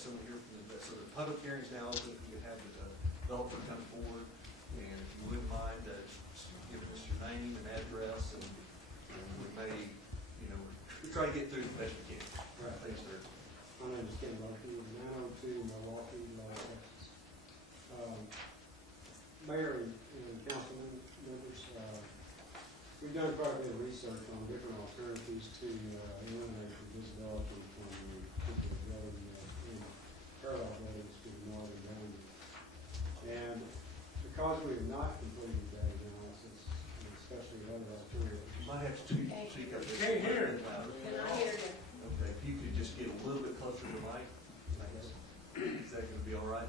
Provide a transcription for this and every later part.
someone here from the, so the public hearing's now open. You have the developer come forward, and if you wouldn't mind just giving us your name and address, and we may, try to get through the best we can. Right. Thanks, sir. My name is Lokey, 902 Milwaukee, Texas. Mayor and council members, we've done quite a bit of research on different alternatives to eliminate the visibility from the particular building in parallel buildings to the northern boundary. And because we have not completed that analysis, and especially other alternatives, You might have to speak up. Can't hear it. Can I hear you? Okay, if you could just get a little bit closer to the mic, I guess. Is that going to be all right?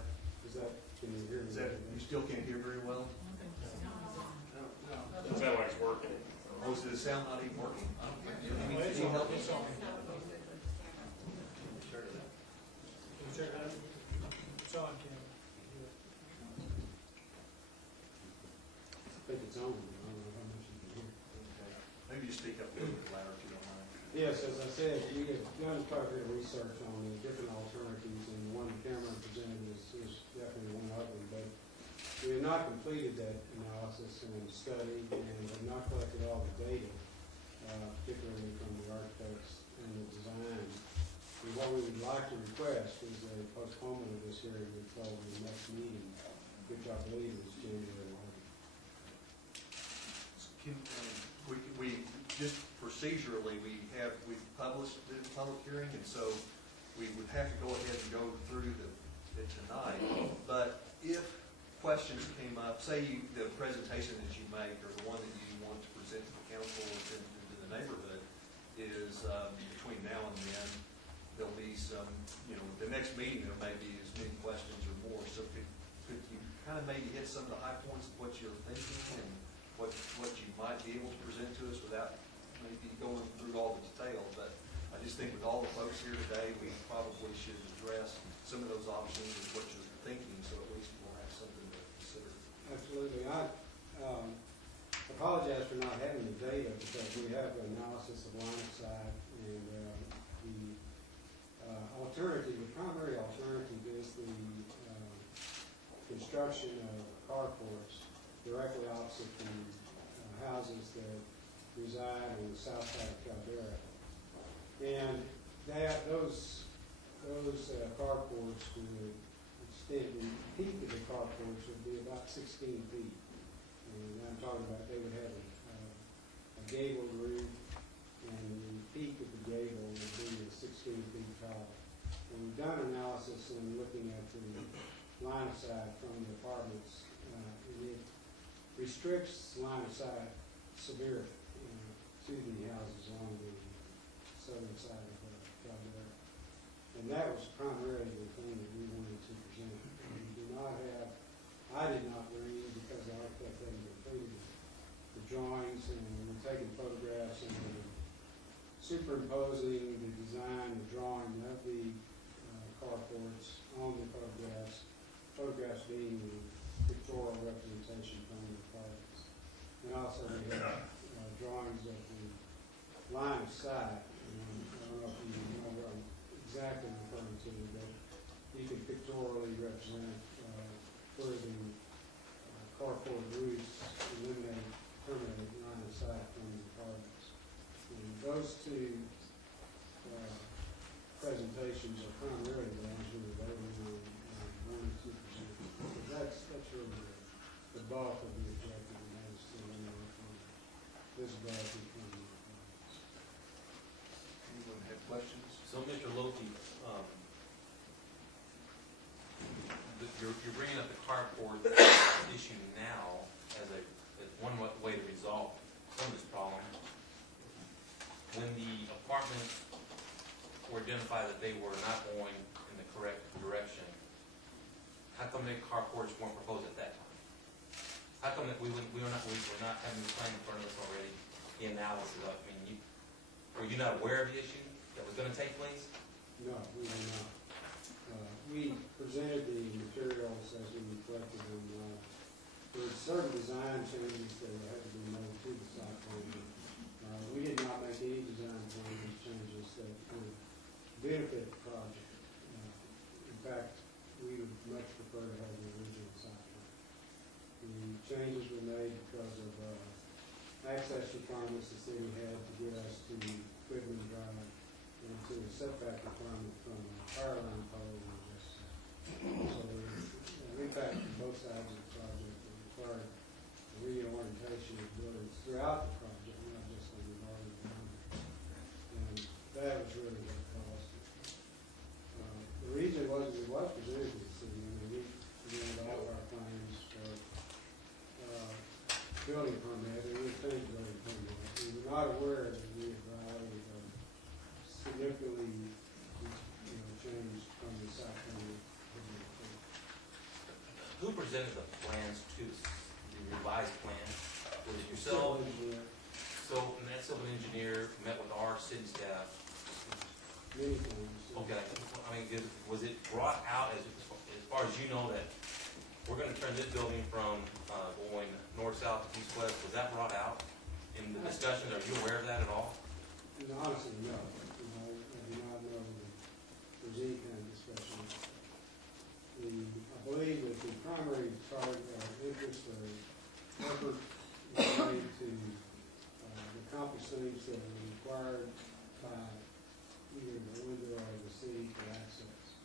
is that, can you hear me? Is that, you still can't hear very well? Doesn't sound like it's working. Or is the sound not even working? It's on. Need help? It's on. Sure to that. It's on, Ken. I think it's on. I don't know how much you can hear. Okay. Maybe just speak up a little bit louder if you don't mind. Yes, as I said, we have done quite a bit of research on the different alternatives, and the one Cameron presented is definitely one of them, but we have not completed that analysis and study, and have not collected all the data, particularly from the architects and the design. And what we would like to request is a postponement of this hearing until the next meeting, which I believe is January 11th. Can, we just procedurally, we've published the public hearing, and so we would have to go ahead and go through it tonight. But if questions came up, say the presentation that you make, or the one that you want to present to the council or to the neighborhood, is between now and then, there'll be some, the next meeting there may be as many questions or more. So could you kind of maybe hit some of the high points of what you're thinking and what you might be able to present to us without maybe going through all the detail? But I just think with all the folks here today, we probably should address some of those options and what you're thinking, so at least we'll have something to consider. Absolutely. I apologize for not having the data, because we have an analysis of line of sight, and the alternative, the primary alternative is the construction of carports directly opposite the houses that reside on the south side of Caldera. And those carports would extend, the peak of the carports would be about 16 feet. And I'm talking about they would have a gable roof, and the peak of the gable would be 16 feet tall. And we've done analysis in looking at the line of sight from the apartments, and it restricts line of sight severely to the houses along the southern side of Caldera. And that was primarily the thing that we wanted to present. We do not have, I did not read, because the architect hadn't completed the drawings, and we're taking photographs and superimposing the design, the drawing of the carports on the photographs being the pictorial representation from the apartments. And also we have drawings of the line of sight. And I don't know if you know what I'm exactly referring to, but you can pictorially represent where the carport roofs terminate line of sight from the apartments. And those two presentations are primarily the ones we were voting on 1 and 2%. Because that's really the bulk of the objective, and that is to eliminate visibility from the apartments. Anyone have questions? So, Mr. Lokey, you're bringing up the carport issue now as one way to resolve some of this problem. When the apartments were identified that they were not going in the correct direction, how come the carports weren't proposed at that time? How come that we were not having the plan in front of us already, the analysis of? I mean, were you not aware of the issue that was going to take place? No, we were not. We presented the materials as we reflected them. There were certain design changes that had to be made to the site plan. We did not make any design plan changes that would benefit the project. prefer to have the original site plan. The changes were made because of access requirements the city had to get us to Midland Drive and to a setback requirement from a power line pole on the west side. So there was an impact on both sides of the project that required a reorientation of buildings throughout the project, not just on the northern boundary. And that was really what caused it. The reason was it was presented to the city. I mean, we had all of our plans for building permit, and we obtained building permit. We were not aware that we had violated significantly, changed from the site plan. Who presented the plans to the revised plan? Was it yourself? So, and that civil engineer met with our city staff. Many times. Okay, I mean, was it brought out as far as you know that we're gonna turn this building from, going north, south, east, west, was that brought out in the discussions? Are you aware of that at all? Honestly, no. I do not know that there's any kind of discussion. I believe that the primary interest or effort was made to accomplish things that were required by either the window or the city for access.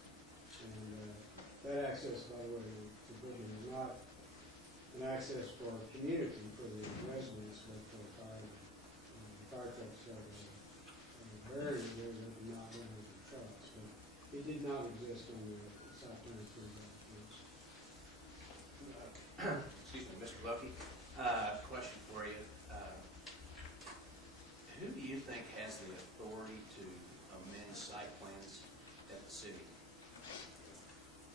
And that access, by the way, to building is not an access for community, for the residents, but for fire. Fire trucks have a barrier there that do not run over the trucks, but it did not exist on the site plan for that. Excuse me, Mr. Lokey, question for you. Who do you think has the authority to amend site plans at the city?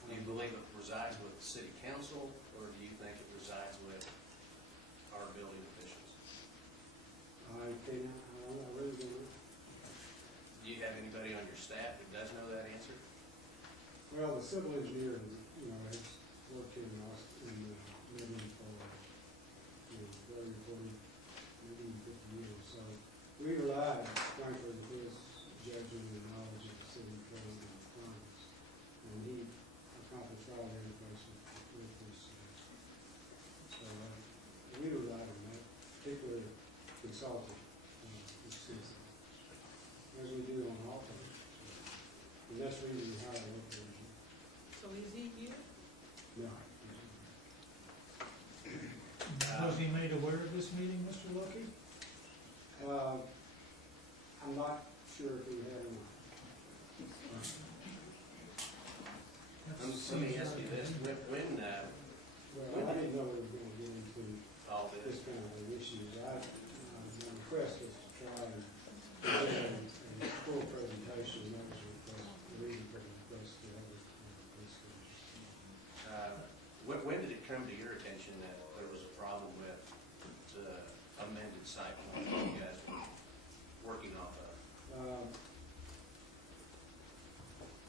Do you believe it resides with the city council, or do you think it resides with our building officials? I really don't know. Do you have anybody on your staff that does know that answer? Well, the civil engineer, has worked in Midland for, 30, 40, maybe even 50 years. So we relied, frankly, on his judgment and knowledge of the city code and requirements. And he accomplished all the information with this. So we relied on that, particularly consulting, as we do on all things. And that's the reason we hired a local engineer. So is he here? No. Was he made aware of this meeting, Mr. Lokey? I'm not sure if he had or not. Let me ask you this, when Well, I didn't know we were going to get into all this this, kind of issues. My request was to try and get a full presentation. That was the request, the reason for the request to have this discussion. when did it come to your attention that there was a problem with the amended site plan that you guys were working off of?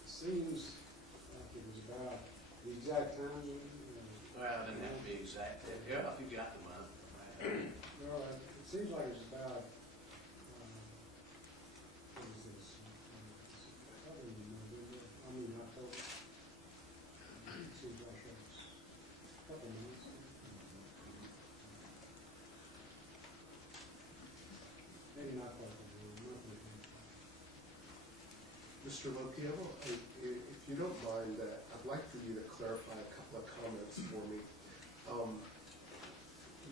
Seems like it was about the exact time. Well, it doesn't have to be exact, yeah, if you got the month. Well, it seems like it's about, what is this? Probably November, October. It seems like it's a couple months. Maybe not quite a month or two. Mr. Lokey, if you don't mind, I'd like for you to clarify a couple of comments for me.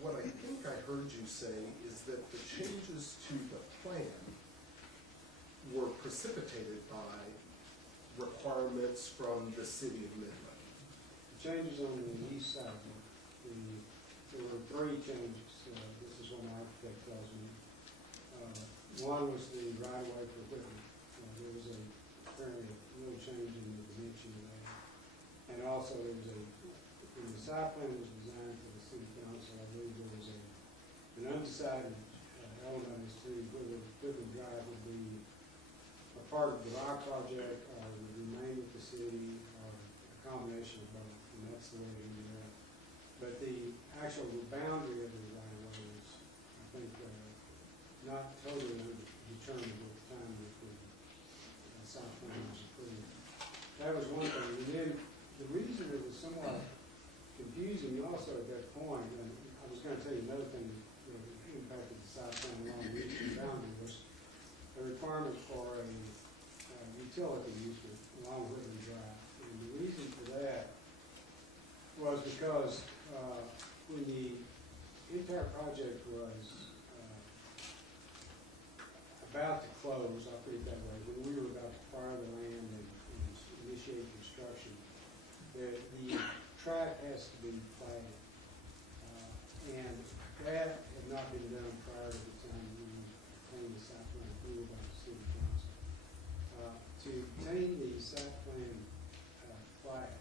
What I think I heard you say is that the changes to the plan were precipitated by requirements from the city of Midland. The changes on the east side, there were three changes. This is what my architect tells me. One was the right-of-way for equipment. There was apparently a little change in the dimension of that. And also there was when the site plan was designed for the city council, I believe there was an undecided element as to whether Midland Drive would be a part of our project or would remain with the city or a combination of both. And that's the way it ended up. But the actual boundary of the right-of-way was, I think, not totally determined at the time that the site plan was approved. That was one thing. And then the reason it was somewhat confusing also at that point, and I was gonna tell you another thing that impacted the South Town along the eastern boundary was a requirement for a utility easement along Woodland Drive. And the reason for that was because when the entire project was about to close, I'll put it that way, when we were about to acquire the land and initiate construction, the track has to be platted. And that had not been done prior to the time we obtained the site plan approval by the city council. To obtain the site plan plat,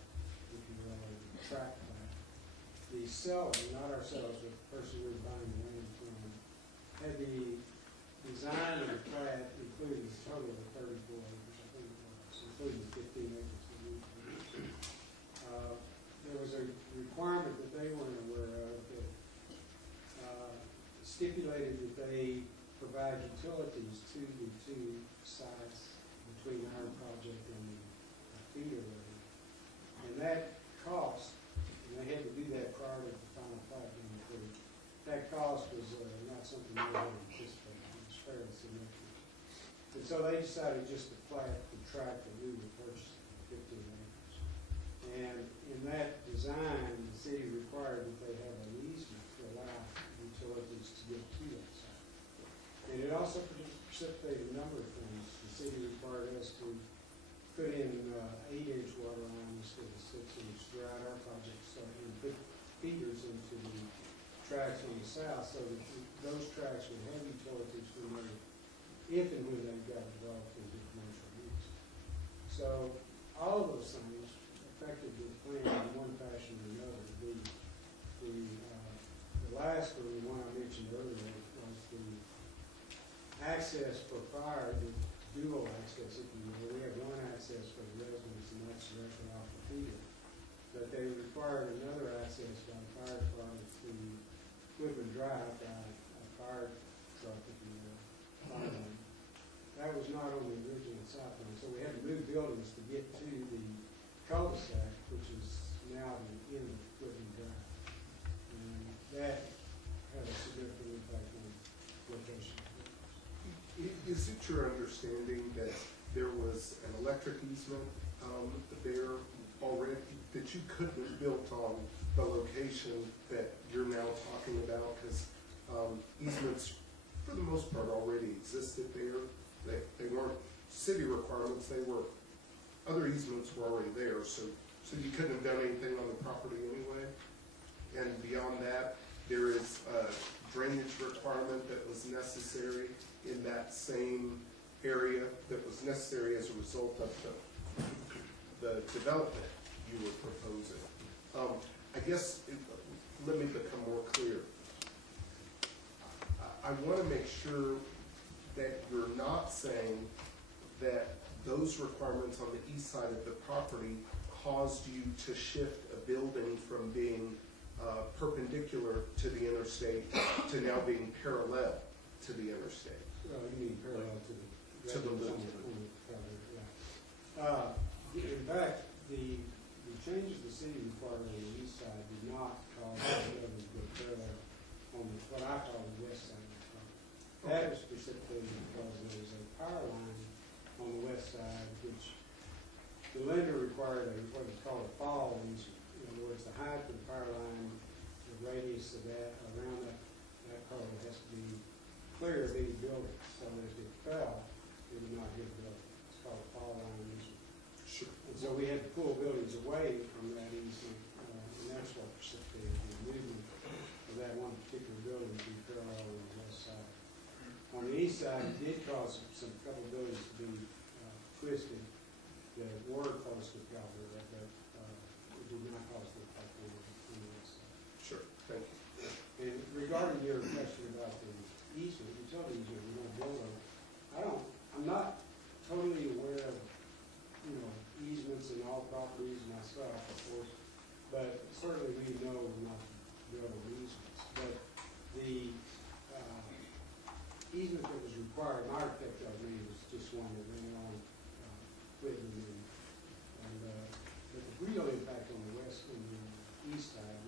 if you will, or the track plat, the seller, not ourselves, but the person we were buying the land from, had the design of the plat including a total of 34 acres, I think it was, including the 15 acres that we there was a requirement that they weren't aware of that stipulated that they provide utilities to the two sites between our project and the feeder road. And that cost, and they had to do that prior to the final plat being approved, that cost was not something they had anticipated. It was fairly significant. And so they decided just to plat the tract that we were purchasing, 15 acres. And in that design, the city required that they have an easement to allow utilities to get to that site. And it also precipitated a number of things. The city required us to put in 8-inch water lines instead of 6-inch throughout our project, so and put feeders into the tracks on the south so that those tracks would have utilities when they, if and when they got developed into commercial use. So all of those things affected the plan in one fashion or another. The last one I mentioned earlier was the access for fire, the dual access, if you will. We have one access for the residents, and that's directly off the feeder. But they required another access by the fire department to Woodland Drive by a fire truck, if you will. That was not on the original site plan, so we had to move buildings to get to the cul-de-sac, which is now the end of Woodland Drive. And that had a significant impact on location. Is it your understanding that there was an electric easement there already, that you couldn't have built on the location that you're now talking about? Because easements, for the most part, already existed there. They weren't city requirements, they were, other easements were already there, so you couldn't have done anything on the property anyway. And beyond that, there is a drainage requirement that was necessary in that same area that was necessary as a result of the development you were proposing. I guess, let me become more clear. I want to make sure that you're not saying that those requirements on the east side of the property caused you to shift a building from being perpendicular to the interstate to now being parallel to the interstate. You mean parallel to the loop. In fact, the changes the city required on the east side did not cause the building to go parallel on what I call the west side of the property. That was precipitated because there was a power line on the west side, which the lender required what is called a fall easement. In other words, the height of the power line, the radius of that around that pole has to be clear of any building, so that if it fell, it would not hit the building. It's called a fall line easement. Sure. And so we had to pull buildings away from that easement, and that's what precipitated the movement of that one particular building to be parallel on the west side. On the east side, it did cause a couple of buildings to be twisted. The were close to Calvary, but it did not cause the impact on the west side. Sure, thank you. And regarding your question about the easement, utility easement, we're going to build on, I'm not totally aware of, easements in all properties myself, of course, but certainly we know we're not building easements. But the easement that was required, my architect told me, was just one that ran on Whitman, but the real impact on the west, on east half,